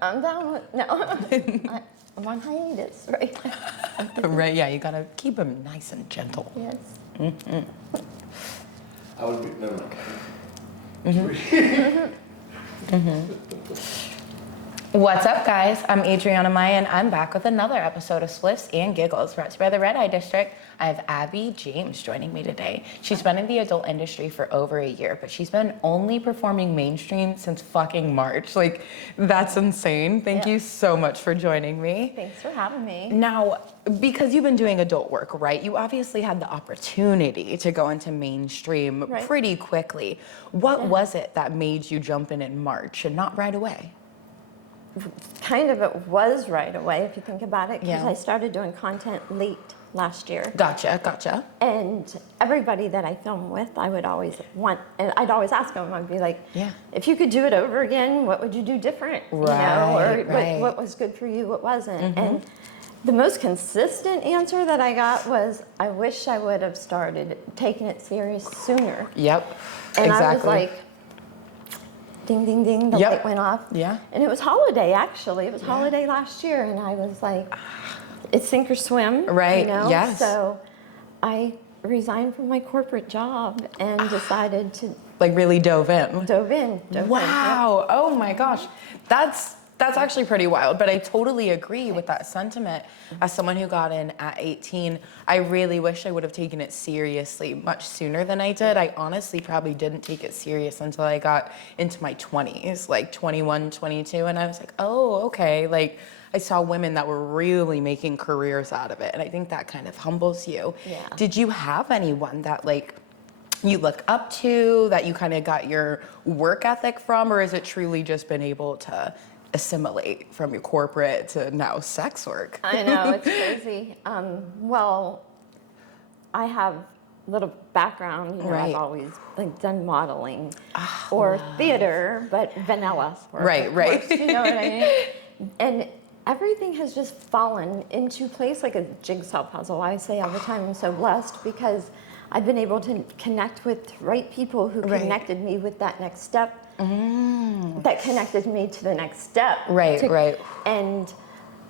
I'm down with, no. I'm on hiatus right now. Right, yeah, you gotta keep them nice and gentle. Yes. I would be, never mind. What's up, guys? I'm Adriana Maya, and I'm back with another episode of Spliffs and Giggles, brought to you by the Red Eye District. I have Abi James joining me today. She's been in the adult industry for over a year, but she's been only performing mainstream since fucking March. Like, that's insane. Thank you so much for joining me. Thanks for having me. Now, because you've been doing adult work, right? You obviously had the opportunity to go into mainstream pretty quickly. What was it that made you jump in March and not right away? Kind of it was right away, if you think about it, because Yeah. I started doing content late last year. Gotcha. And everybody that I filmed with, I would always want, and I'd always ask them, I'd be like, if you could do it over again, what would you do different? Right, or what was good for you, what wasn't? And the most consistent answer that I got was, I wish I would have started taking it serious sooner. Yep, And exactly. I was like, ding, ding, ding, the light went off. Yeah. And it was holiday, actually. It was holiday last year, and I was like, it's sink or swim. Right, You know? yes. So I resigned from my corporate job and decided to Like really dove in. dove in. Wow. Oh my gosh. That's actually pretty wild, but I totally agree with that sentiment. As someone who got in at 18, I really wish I would have taken it seriously much sooner than I did. I honestly probably didn't take it serious until I got into my 20s, like 21, 22, and I was like, oh, okay. Like, I saw women that were really making careers out of it, and I think that kind of humbles you. Yeah. Did you have anyone that, like, you look up to, that you kind of got your work ethic from, or is it truly just been able to assimilate from your corporate to now sex work? I know, it's crazy. Well, I have a little background, you know, I've always like done modeling or theater, but vanilla. Right. Course, you know what I mean? And everything has just fallen into place like a jigsaw puzzle. I say all the time, I'm so blessed because I've been able to connect with right people who connected me with that next step. That connected me to the next step. Right. And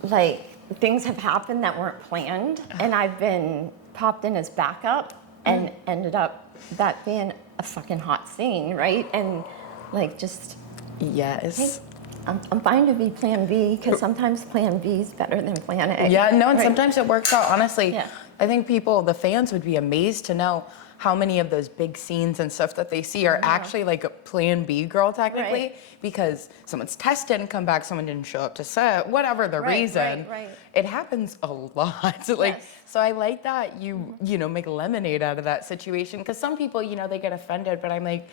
like things have happened that weren't planned, and I've been popped in as backup and ended up that being a fucking hot scene, right? And like just Yes. I'm fine to be plan B because sometimes plan B is better than plan A. Yeah, no, and sometimes it works out. Honestly, Yeah. I think the fans would be amazed to know how many of those big scenes and stuff that they see are actually like a plan B girl technically, because someone's tested and come back, someone didn't show up to set, whatever the reason. Right. It happens a lot. Like, so I like that you make lemonade out of that situation, because some people, they get offended, but I'm like,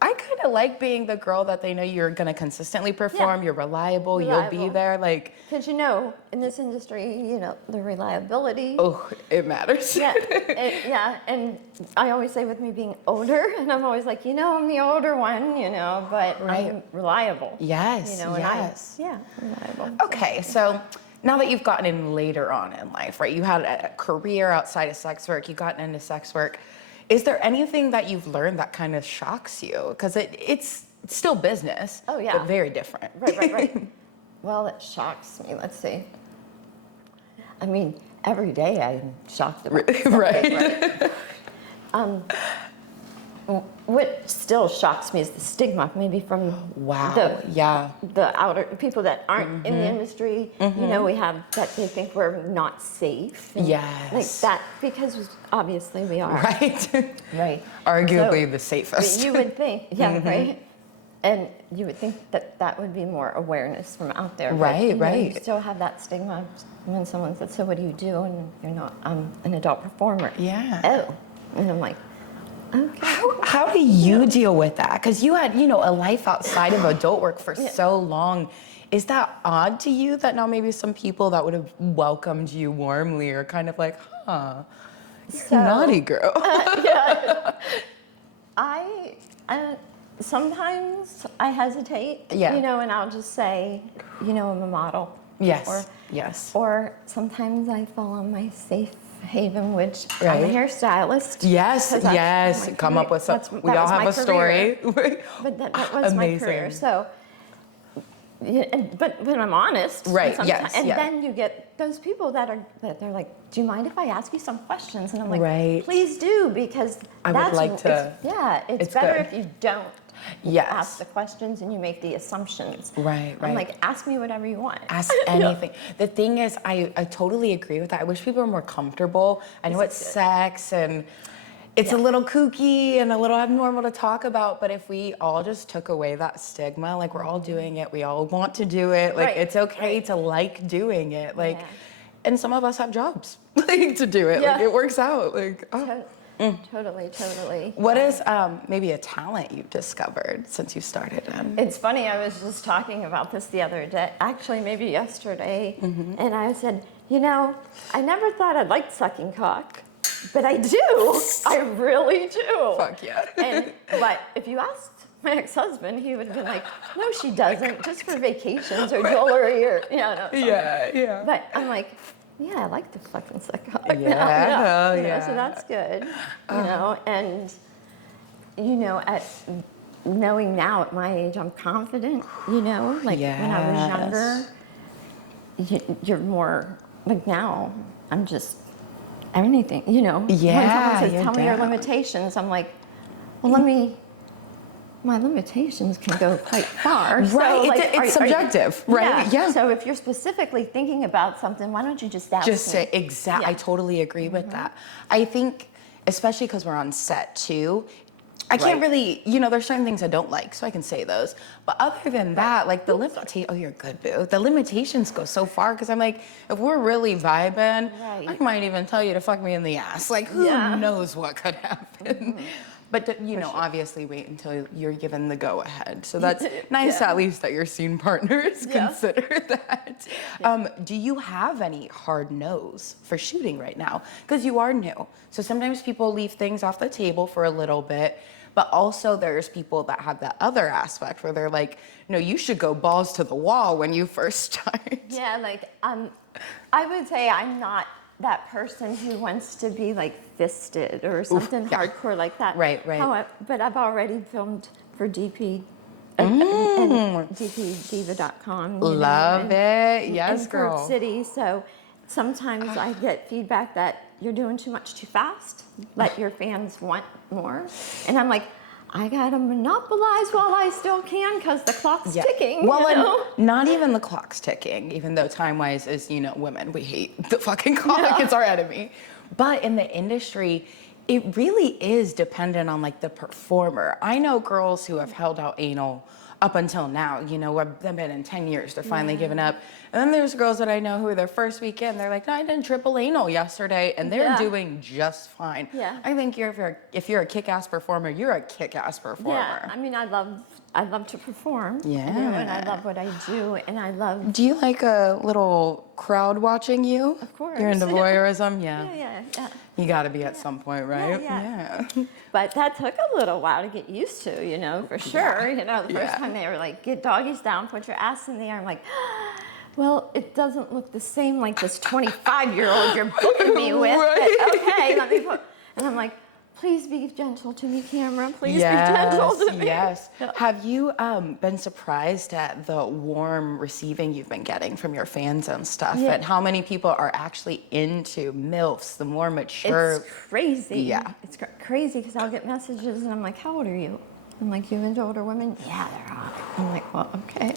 I kind of like being the girl that they know you're going to consistently perform, you're reliable, you'll be there. Like, because in this industry, the reliability. Oh, it matters. And I always say with me being older, and I'm always like, I'm the older one, but I'm reliable. Yes, and yes. Reliable. Okay, so now that you've gotten in later on in life, right? You had a career outside of sex work, you've gotten into sex work. Is there anything that you've learned that kind of shocks you? Because it's still business, but very different. Right. Well, it shocks me. Let's see. I mean, every day I'm shocked about Right. What still shocks me is the stigma, maybe from the outer people that aren't in the industry. We have that they think we're not safe. Yes. Like that, because obviously we are. Right. Arguably the safest. You would think, right? And you would think that would be more awareness from out there. Right. You still have that stigma when someone says, so what do you do? And you're not, I'm an adult performer. Yeah. Oh. And I'm like, okay. How do you deal with that? Because you had, a life outside of adult work for so long. Is that odd to you that now maybe some people that would have welcomed you warmly are kind of like, you're naughty girl? Sometimes I hesitate, and I'll just say, I'm a model. Yes. Or sometimes I fall on my safe haven, which I'm a hairstylist. Yes. Come up with some. We all have a story. But that was my career. So Yeah, but when I'm honest, Right, sometimes- yes, and yeah. then you get those people that they're like, "Do you mind if I ask you some questions?" And I'm like, Right. "Please do," because I would like to- it's it's better good. if you don't Yes. ask the questions and you make the assumptions. Right, I'm right. like, ask me whatever you want. Ask anything. The thing is, I totally agree with that. I wish people were more comfortable. I know it's sex and it's a little kooky and a little abnormal to talk about, but if we all just took away that stigma, like we're all doing it, we all want to do it, like Right, it's okay right. to like doing it, like, Yeah. and some of us have jobs like to do it, like Yeah. it works out, like. Oh. Totally. What is maybe a talent you've discovered since you started in? It's funny, I was just talking about this the other day, actually maybe yesterday, and I said, you know, I never thought I liked sucking cock, but I do. I really do. Fuck yeah. But if you asked my ex-husband, he would have been like, no, she doesn't, just for vacations or jewelry or, something. Yeah. But I'm like, yeah, I like to fucking suck cock. Yeah, You know, yeah. so that's good. And at knowing now at my age, I'm confident. Like when I was younger, you're more like now. I'm just anything. Yeah, When someone says, you're "Tell me your down. limitations," I'm like, well, my limitations can go quite far. Right, So, like, it's subjective, right? Yeah. So if you're specifically thinking about something, why don't you just ask Just me? say exact. Yeah. I totally agree with that. I think, especially because we're on set too, I can't Right. really, there's certain things I don't like, so I can say those. But other than that, like the limitation. Oh, you're good, boo. The limitations go so far because I'm like, if we're really vibing, I Right. might even tell you to fuck me in the ass. Like, who Yeah. knows what could happen? But obviously wait until you're given the go ahead. So that's nice, Yeah. at least that your scene partners Yeah. consider that. Do you have any hard no's for shooting right now? Because you are new. So sometimes people leave things off the table for a little bit, but also there's people that have that other aspect where they're like, no, you should go balls to the wall when you first start. Yeah, like I would say I'm not that person who wants to be like fisted or something yeah. hardcore like that. Right. But I've already filmed for DP and dpdiva.com. Love it. Yes, and girl. Curve City. So sometimes I get feedback that you're doing too much too fast. Let your fans want more. And I'm like, I gotta monopolize while I still can because the clock's ticking. Well, you know? and not even the clock's ticking, even though time-wise is, women, we hate the fucking clock. Yeah. It's our enemy. But in the industry, it really is dependent on like the performer. I know girls who have held out anal up until now, they've been in 10 years, they're finally giving up. And then there's girls that I know who are their first weekend, they're like, no, I did triple anal yesterday, and they're doing just fine. Yeah. I think if you're a kick-ass performer, you're a kick-ass performer. Yeah, I mean, I love to perform. Yeah. And I love what I do, and I love. Do you like a little crowd watching you? Of course. You're into voyeurism? Yeah. Yeah. You gotta be at some point, right? Yeah. But that took a little while to get used to, for sure. The first time they were like, get doggies down, put your ass in the air. I'm like, well, it doesn't look the same like this 25-year-old you're booking me with. Right. But okay, let me put. And I'm like, please be gentle to me, camera. Please be gentle to me. Yes. Yeah. Have you been surprised at the warm receiving you've been getting from your fans and stuff? Yeah. And how many people are actually into MILFs, the more mature? It's crazy. Yeah. It's crazy because I'll get messages and I'm like, how old are you? I'm like, you into older women? Yeah, they're hot. I'm like, well, okay.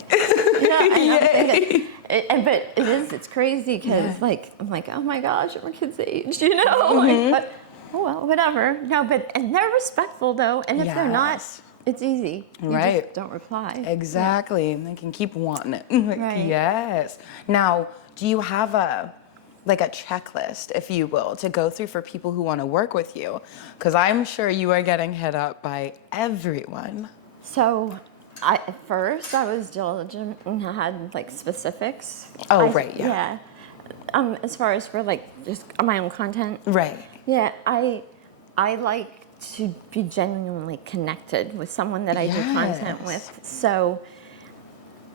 But it's crazy because I'm like, oh my gosh, I'm a kid's age, But, oh well, whatever. No, and they're respectful though. And if they're not, it's easy. You Right. just don't reply. Exactly. And they can keep wanting it. Like, Right. Yes. Now, do you have a checklist, if you will, to go through for people who want to work with you? Because I'm sure you are getting hit up by everyone. So, at first I was diligent and I had like specifics. Oh, right, yeah. Yeah. As far as for like just my own content. Right. Yeah, I like to be genuinely connected with someone that I do content Yes. with. So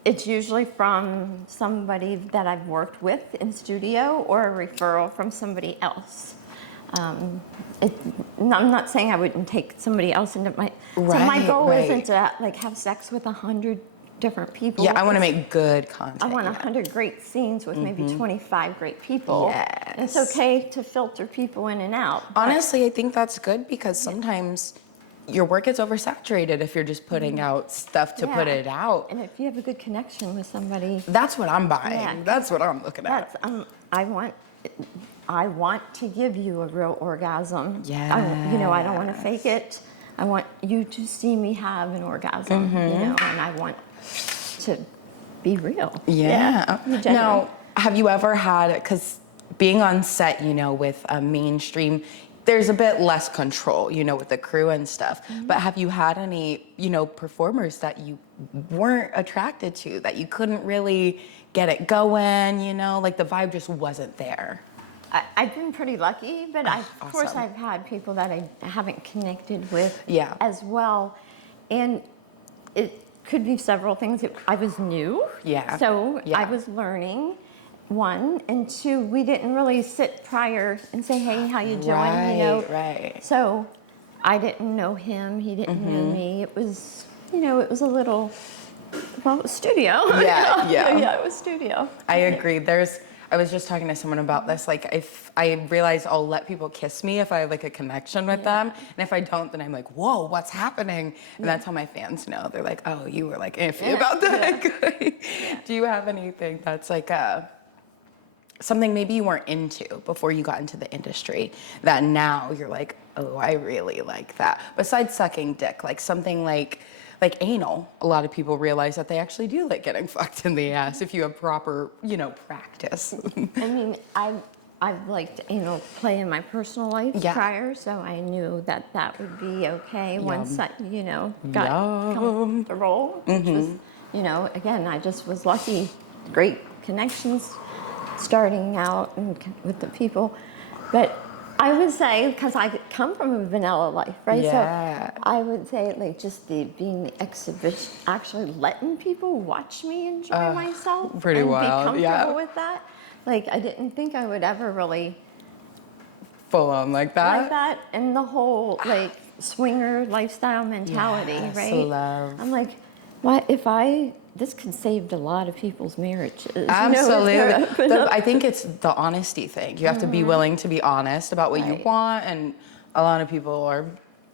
it's usually from somebody that I've worked with in studio or a referral from somebody else. I'm not saying I wouldn't take somebody else into my. So my Right, goal right. isn't to like have sex with 100 different people. Yeah, I want to make good content. I want yeah. 100 great scenes with maybe 25 great people. And it's Yes. okay to filter people in and out. but- Honestly, I think that's good because sometimes your work gets oversaturated if you're just putting out stuff to put Yeah. it out. And if you have a good connection with somebody, That's what I'm buying. Yeah. That's what I'm looking at. that's I want to give you a real orgasm. I don't want to fake it. I want you to see me have an orgasm, and I want to be real. Yeah. be genuine. Now, have you ever had, because being on set, with a mainstream, there's a bit less control, with the crew and stuff. But have you had any, performers that you weren't attracted to, that you couldn't really get it going, like the vibe just wasn't there? I've been pretty lucky, but of course awesome. I've had people that I haven't connected with Yeah. as well. And it could be several things. I was new, so Yeah. I was learning, one. And two, we didn't really sit prior and say, hey, how you doing? Right. So I didn't know him, he didn't know me. It was, it was a little, well, it was studio. Yeah. Yeah, it was studio. I agree. I was just talking to someone about this. Like, if I realize I'll let people kiss me if I have like a connection with them, and if I don't, then I'm like, whoa, what's happening? And that's how my fans know. They're like, oh, you were like iffy about that guy. Do you have anything that's like something maybe you weren't into before you got into the industry that now you're like, oh, I really like that? Besides sucking dick, like something like anal. A lot of people realize that they actually do like getting fucked in the ass if you have proper, practice. I mean, I've liked anal play in my personal life prior, so I knew that would be okay once I, got comfortable. Which was, again, I just was lucky, great connections starting out and with the people, but I would say, because I come from a vanilla life, right? Yeah. So I would say, like, just being the exhibition, actually letting people watch me enjoy myself pretty and wild, be yeah. comfortable with that. Like, I didn't think I would ever really Full on like that? like that, and the whole like swinger lifestyle mentality, Yes, right? love. I'm like, what if this could save a lot of people's marriages? Absolutely. Absolutely. I think it's the honesty thing. You have to be willing to be honest about what you Right. want, and a lot of people are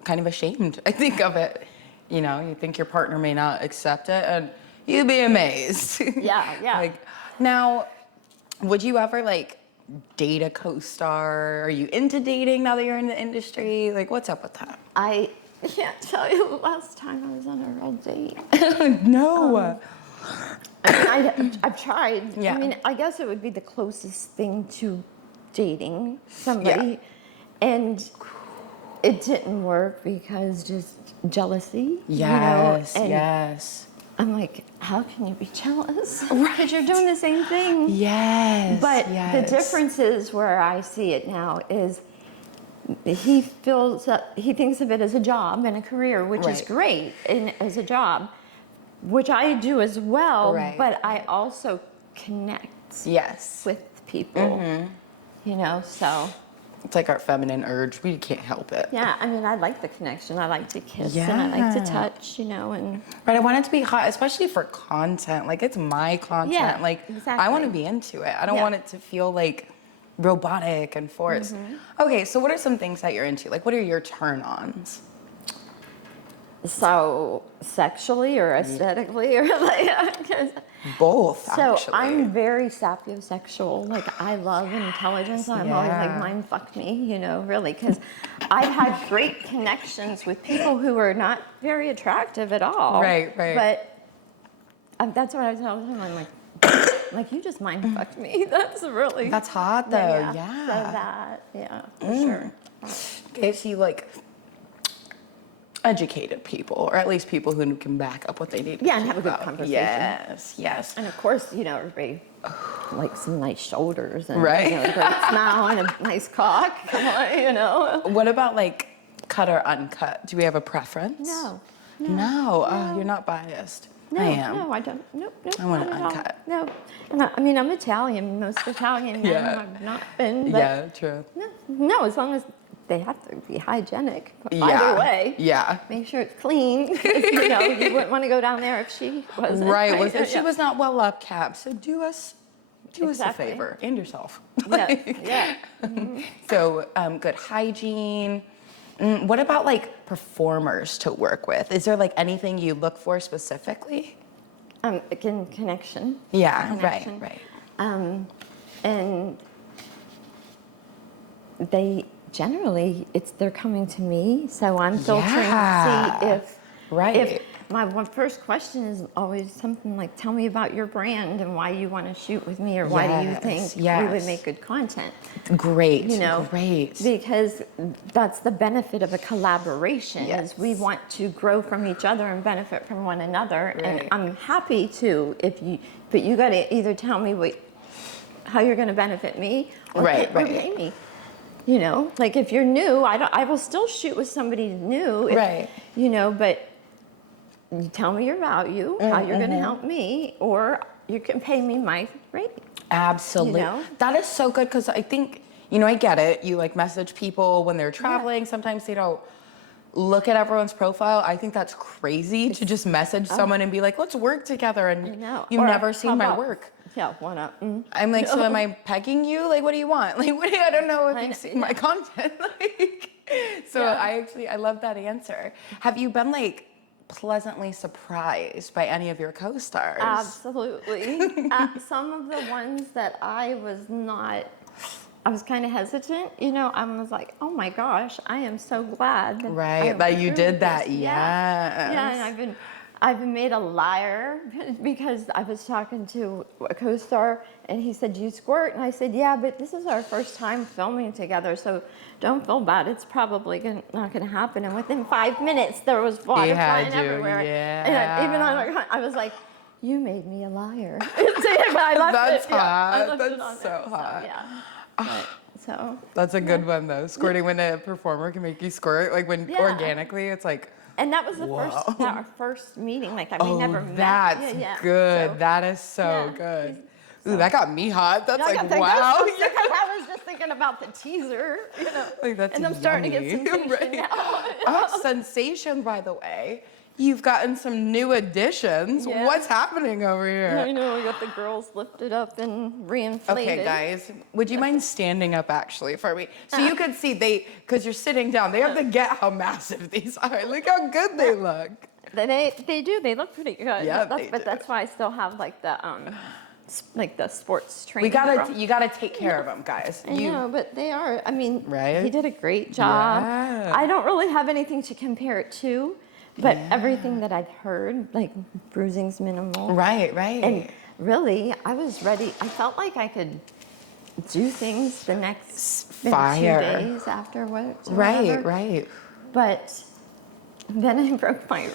kind of ashamed, I think, of it. You think your partner may not accept it, and you'd be amazed. Yeah. Like, now, would you ever date a co-star? Are you into dating now that you're in the industry? Like, what's up with that? I can't tell you the last time I was on a real date. No. I've tried. Yeah. I mean, I guess it would be the closest thing to dating somebody. And it didn't work because just jealousy. Yes, and yes. I'm like, how can you be jealous? Because you're doing the same thing. Yes. But yes. the difference is where I see it now is he thinks of it as a job and a career, which is Right. great, and as a job, which I do as well. Right. But I also connect Yes. with people, so It's like our feminine urge. We can't help it. yeah. I mean, I like the connection. I like to kiss and I like to touch, and But I want it to be hot, especially for content. Like, it's my content. Yeah, I exactly. want to be into it. I don't Yeah. want it to feel like robotic and forced. Okay, so what are some things that you're into? Like, what are your turn-ons? so sexually or aesthetically or Both, So actually. I'm very sapiosexual. Like, I love intelligence. I'm always like, yeah. mind fuck me, really, because I've had great connections with people who are not very attractive at all. Right. But that's what I tell them. I'm like you just mind fucked me. That's really. That's hot, though. So that, for sure. Okay, so you educated people, or at least people who can back up what they need to Yeah, and have a good about. conversation. Yes. And of course, everybody likes some nice shoulders and Right. a great smile and a nice cock. Come on, What about cut or uncut? Do we have a preference? No. Oh, you're not biased. I am. No, I don't. Nope. I want it not at all. uncut. No. I'm Italian. Most Italian men Yeah. have not been. But Yeah, true. No, as long as they have to be hygienic. Yeah. Either way. Yeah. Make sure it's clean. 'Cause, you know, you wouldn't want to go down there if she wasn't. Right. If she Yeah. was not well up kept, so do us a Exactly. favor and yourself. Yeah. Yeah. So good hygiene. What about like performers to work with? Is there like anything you look for specifically? Again, connection. Yeah. Connection. Right. And they generally, they're coming to me, so I'm filtering Yeah. to see if Right. my first question is always something like, tell me about your brand and why you want to shoot with me, or why do you think we would yes. make good content? Great. You know, Great. because that's the benefit of a collaboration. Yes. Is we want to grow from each other and benefit from one another. Right. And I'm happy to but you got to either tell me how you're going to benefit me, or Right. pay me. You know, like if you're new, I will still shoot with somebody new. Right. You know, but you tell me your value, how you're going to help me, or you can pay me my rate. Absolutely. You know? That is so good, because I think, I get it. You like message people when they're traveling. Sometimes they don't look at everyone's profile. I think that's crazy to just message someone and be like, let's work together. And I know. you've Or never seen my how about- work. Yeah, one up. I'm like, so am I pegging you? Like, what do you want? Like, I don't know if I you've know, seen my content. So Yeah. I love that answer. Have you been like pleasantly surprised by any of your co-stars? Absolutely. Some of the ones that I was kind of hesitant, I was like, oh my gosh, I am so glad that Right, I that you approved did that. this. Yes. Yeah, and I've been made a liar because I was talking to a co-star and he said, do you squirt? And I said, yeah, but this is our first time filming together, so don't feel bad. It's probably not going to happen. And within 5 minutes, there was water flying everywhere. Yeah. And even I was like, you made me a liar. I left That's it. Yeah, I hot. left That's it on so there. hot. So That's a good one though. Squirting when a performer can make you squirt, like when Yeah. organically, it's like, and that was Whoa. our first meeting. Like we never met. that's Yeah. good. So, that is so yeah. good. Ooh, that got me hot. That's I like, got wow. I was just thinking about the teaser, Like, that's and I'm starting to yummy. get sensation Right. now. Oh, sensation, by the way. You've gotten some new additions. Yeah. What's happening over I here? know, we got the girls lifted up and reinflated. Okay, guys, would you mind standing up actually for me? So you could see because you're sitting down, they have to get how massive these are. Look how good they look. They do. They look pretty good. Yeah, but they do. that's why I still have like the sports training. You gotta take care of them, guys. I know, but they are. I mean, Right? he did a great job. Yeah. I don't really have anything to compare it to, but everything that I've heard, like bruising's minimal. Right. And really, I was ready. I felt like I could do things the next maybe Fire. 2 days afterwards. or whatever. Right. But then I broke my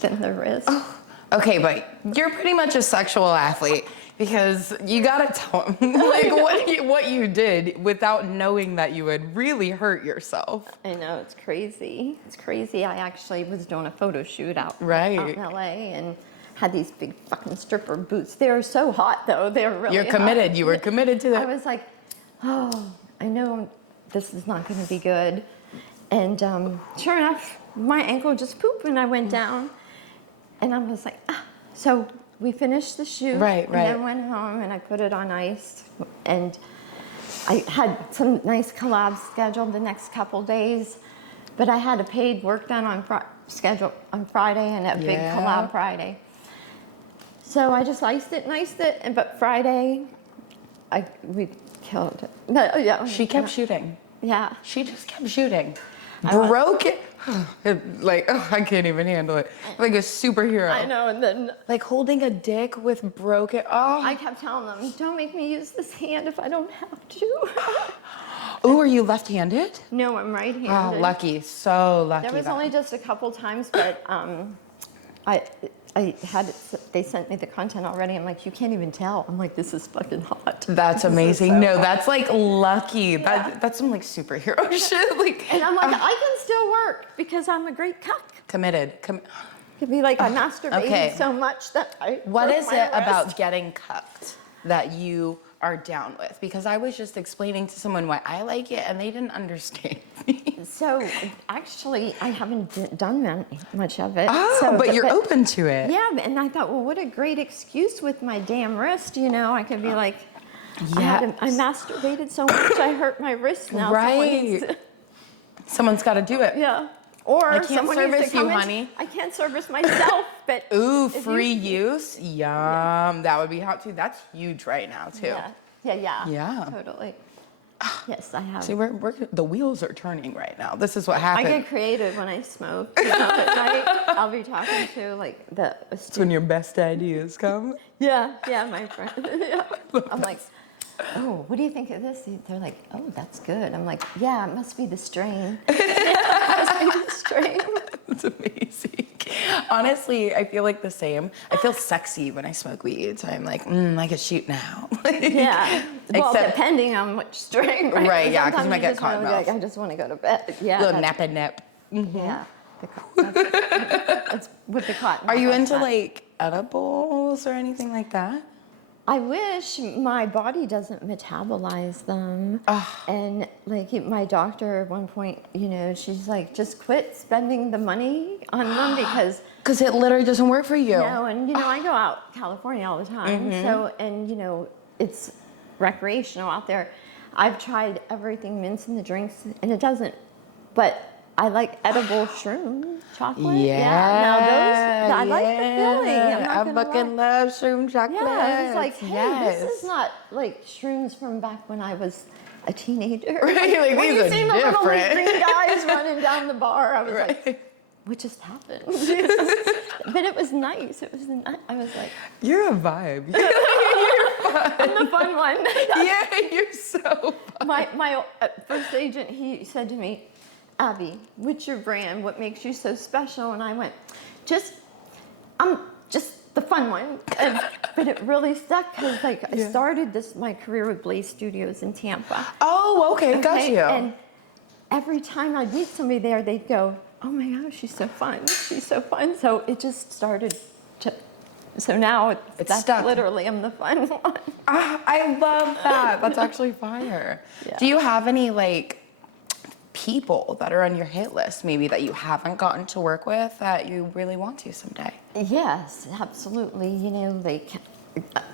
then the wrist. Okay, but you're pretty much a sexual athlete because you gotta tell them like what you did without knowing that you would really hurt yourself. I know, it's crazy. It's crazy. I actually was doing a photo shoot out in LA and had these big fucking stripper boots. They were so hot though. They were really You're committed. hot. You were committed to I that. was like, oh, I know this is not going to be good. And sure enough, my ankle just pooped and I went down. And I was like, So we finished the shoot. Right. And then went home and I put it on ice. And I had some nice collabs scheduled the next couple days. But I had a paid work done on schedule on Friday and a big collab Friday. So I just iced it, but Friday, we killed it. No, yeah. She kept shooting. Yeah. She just kept shooting. Broke it. I can't even handle it. Like a superhero. I know, and then Like holding a dick with broken. Oh. I kept telling them, don't make me use this hand if I don't have to. Ooh, are you left-handed? No, I'm right-handed. Oh, lucky. So lucky. There was only just a couple times, but they sent me the content already. I'm like, you can't even tell. I'm like, this is fucking hot. That's amazing. No, that's like lucky. That's some like superhero shit. Like, And I'm like, I can still work because I'm a great cuck. committed. Could be like I masturbated okay. so much that I What broke is my it wrist. about getting cucked that you are down with? Because I was just explaining to someone why I like it and they didn't understand me. So actually, I haven't done much of it. Oh, so, but you're open to it. Yeah, and I thought, well, what a great excuse with my damn wrist. You know, I could be like, I masturbated so much I hurt my wrist now. Right. Someone's got to do it. Yeah. Or I can't someone needs service to come you, in. honey. I can't service myself, but Ooh, if free you- use? Yum. That would be hot too. That's huge right now too. Yeah. Totally. Yes, I have. See, the wheels are turning right now. This is what I happened. get creative when I smoke. You know, at night, I'll be talking to like the It's when your best ideas come. yeah, my friend. Yeah. I'm like, oh, what do you think of this? They're like, oh, that's good. I'm like, yeah, it must be the strain. It must be the strain. That's amazing. Honestly, I feel like the same. I feel sexy when I smoke weed, so I'm like, I could shoot now. Yeah. Well, Except- depending on which strain, right? Right, yeah, 'cause you Sometimes might get just cotton wanna be mouth. like, I just want to go to bed. Yeah. Little that's- nap and nap. Yeah. That's with the cotton. Are you mouth, into that's- like edibles or anything like that? I wish my body doesn't metabolize them. And like my doctor at one point, you know, she's like, just quit spending the money on them because Because it literally doesn't work for you. no, and you know, I go out California all the time. So, and you know, it's recreational out there. I've tried everything, mints in the drinks, and it doesn't. But I like edible shroom chocolate. Now those, I like the feeling. I'm not I gonna fucking lie. love shroom chocolate. Yeah, I was like, hey, yes. this is not like shrooms from back when I was a teenager. Right, like, when these you are seen the little different. green guys running down the bar, I was like, Right. what just happened? But it was nice. It was. I was like, You're a vibe. I'm the fun one. Yeah, you're so fun. My first agent, he said to me, Abby, what's your brand? What makes you so special? And I went, I'm just the fun one. But it really stuck because like I started my career with Blaze Studios in Tampa. Oh, okay, got you. And every time I'd meet somebody there, they'd go, oh my gosh, she's so fun. She's so fun. So it just started to, so now that's stuck. literally, I'm the fun one. I love that. That's actually fire. Yeah. Do you have any like people that are on your hit list maybe that you haven't gotten to work with that you really want to someday? Yes, absolutely. You know, like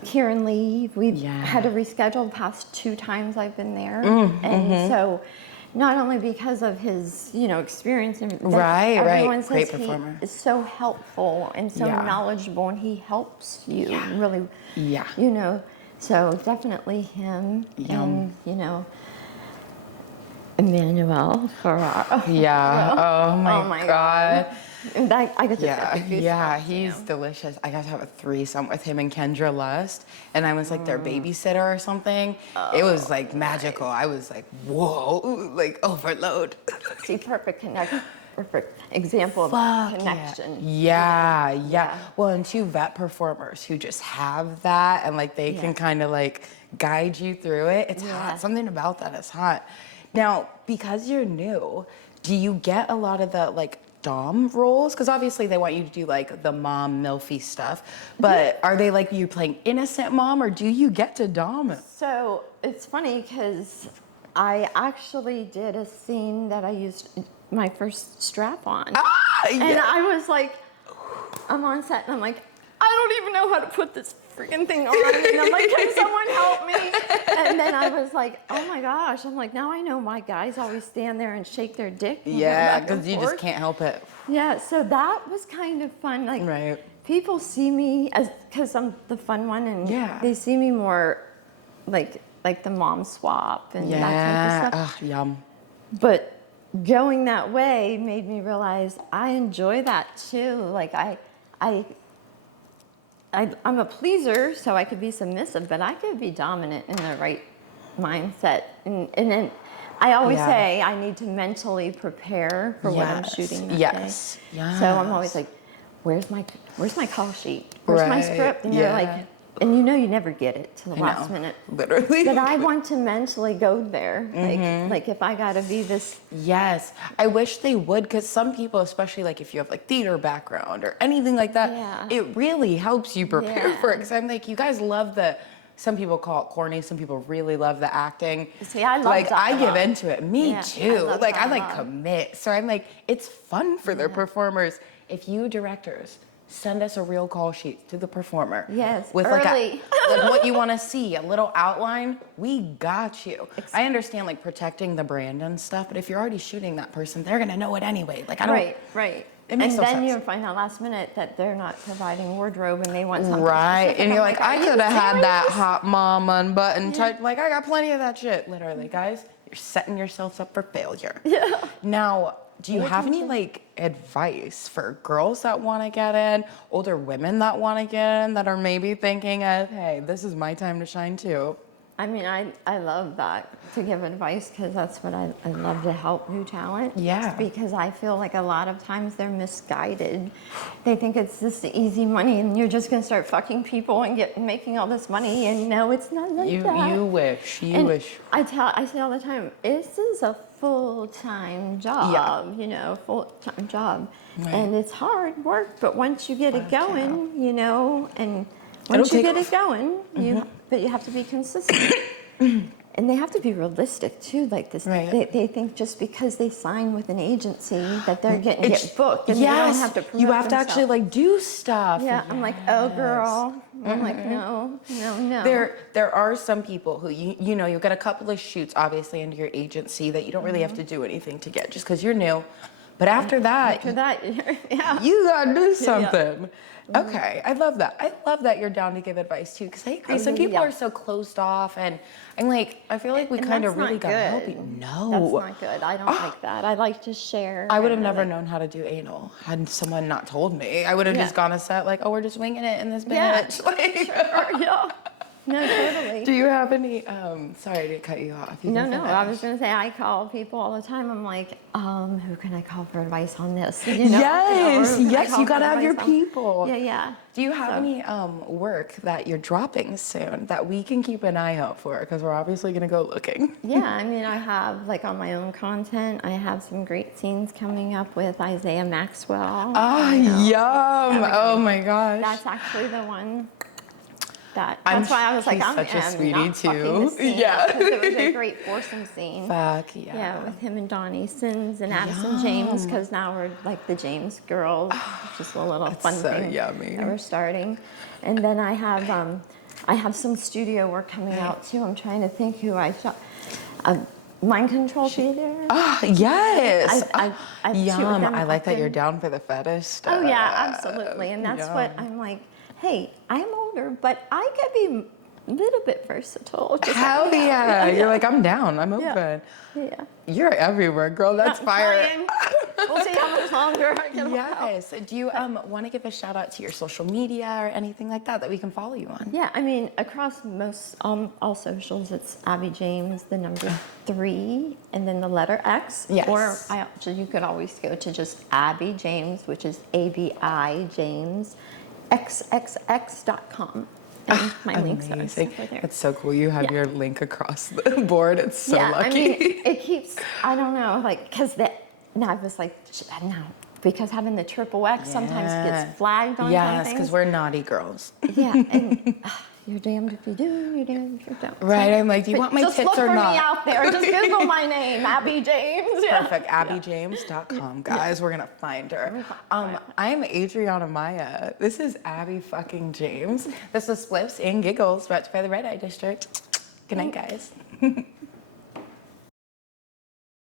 Kieran Lee, we've had to reschedule the past 2 times I've been there. And so not only because of his, you know, experience, and but Right. everyone says Great he performer. is so helpful and so knowledgeable, and he helps you really, Yeah. you know. So definitely him, Yum. and you know, Emmanuel Ferrara. Yeah. Oh my God. And I get to Yeah, he's delicious. I got to have a threesome with him and Kendra Lust, and I was like their babysitter or something. It was like magical. I was like, whoa, like overload. See, perfect example of connection. Yeah. Well, and 2 vet performers who just have that, and like they can kind of like guide you through it. It's hot. Something about that is hot. Now, because you're new, do you get a lot of the like dom roles? Because obviously they want you to do like the mom milfy stuff, but are they like you playing innocent mom, or do you get to dom? So it's funny because I actually did a scene that I used my first strap on. And I was like, I'm on set and I'm like, I don't even know how to put this freaking thing on. And I'm like, can someone help me? And then I was like, oh my gosh. I'm like, now I know my guys always stand there and shake their dick. Yeah, because you just can't help it. Yeah, so that was kind of fun. Like, Right. people see me as, because I'm the fun one, and they see me more like the mom swap and that type of stuff. Yum. But going that way made me realize I enjoy that too. Like I'm a pleaser, so I could be submissive, but I could be dominant in the right mindset. And then I always say I need to mentally prepare for what I'm shooting that day. So I'm always like, where's my call sheet? Where's my script? And you're like, and you know you never get it to the last minute. Literally. But I want to mentally go there. Like if I gotta be this. Yes, I wish they would, because some people, especially like if you have like theater background or anything like that, it really helps you prepare for it. Because I'm like, you guys love the Some people call it corny. Some people really love the acting. See, I love like I give dialogue. into it. Me Yeah, too. I love I dialogue. commit. So I'm like, it's fun for the performers. If you directors send us a real call sheet to the performer. Yes, With early. like what you want to see, a little outline, we got you. I understand like protecting the brand and stuff, but if you're already shooting that person, they're gonna know it anyway. Like I don't. Right. It makes And no then sense. you find out last minute that they're not providing wardrobe and they want something Right, specific. and you're I'm like, I are you could have had that serious? hot mom unbuttoned type. Like, I got plenty of that shit. Literally, guys, you're setting yourselves up for failure. Yeah. Now, do you Pay have any attention. like advice for girls that want to get in, older women that want to get in, that are maybe thinking of, hey, this is my time to shine too? I mean, I love that, to give advice, because that's what I love, to help new talent. Yeah. Because I feel like a lot of times they're misguided. They think it's just the easy money and you're just going to start fucking people and making all this money, and no, it's not like that. You wish. You And wish. I say all the time, this is a full-time job, you know, full-time job. Right. And it's hard work, but once you get it Wow. going, you know, and It'll once you take get it going, but you have to be consistent. And they have to be realistic too, like this. Right. They think just because they sign with an agency that they're getting It's- get booked, and they don't have to promote you have to actually themselves. like do stuff. Yeah, I'm like, oh girl. I'm Mm-hmm. like, no. There are some people who you know, you'll get a couple of shoots obviously into your agency that you don't really have to do anything to get just because you're new. But after that, After that, yeah. you gotta do something. Okay, I love that. I love that you're down to give advice too, because I agree. Some people Yeah. are so closed off, and I'm like, I feel like we And kind of that's really not gotta help good. you. No, That's not good. I don't like that. I like to share. I would have and never like- known how to do anal had someone not told me. I would have Yeah. just gone to set like, oh, we're just winging it in this Yeah. bitch. Like, Yeah. No, totally. do you have any? Sorry to cut you off. You No, can no. finish. I was gonna say I call people all the time. I'm like, who can I call for advice on this? You know? Yes, Or who can I yes, call you for gotta have your advice on- people. Yeah. Do you have So- any work that you're dropping soon that we can keep an eye out for? Because we're obviously gonna go looking. Yeah, I mean, I have, like, on my own content, I have some great scenes coming up with Isaiah Maxwell. Ah, you know. yum! Oh my gosh. That's actually the one that, I'm that's why I was like, he's I'm such a am sweetie, not fucking too. this scene Yeah. because it was a great foursome scene. Fuck yeah. Yeah, with him and Donnie Sins and Addison James, because now we're like the James girls, just a little fun so thing yummy. that we're starting. And then I have some studio work coming out too. I'm trying to think who I shot. Mind Control Theater. Ah, yes. I shoot with Yum. them I like that you're often. down for the fetish stuff. Oh yeah, absolutely. And that's what Yum. I'm like, hey, I'm older, but I could be a little bit versatile. Just Hell like, yeah. You're like, I'm down. I'm Yeah. open. Yeah. You're everywhere, girl. That's I'm fire. trying. We'll see how much longer I can hold out. Yes. Do you want to give a shout out to your social media or anything like that we can follow you on? Yeah, I mean, across most all socials, it's Abi James, the number 3, and then the letter X. Yes. Or you could always go to just Abi James, which is ABI James, xxx.com. And my links are Amazing. over there. That's so cool. You have Yeah. your link across the board. It's so yeah, lucky. I mean, it keeps, I don't know, like, because now I was like, no, because having the triple X sometimes Yeah. gets flagged on some Yes, things. because we're naughty girls. Yeah, and you're damned if you do, you're damned if you don't. Right, I'm like, do you But want my just tits look or for not? me out there. Just Google my name, Abi James. Yeah. Perfect. AbiJames.com, guys. We're gonna find her. I'm Adriana Maya. This is Abi fucking James. This is Spliffs and Giggles, brought to you by the Red Eye District. Good night, guys.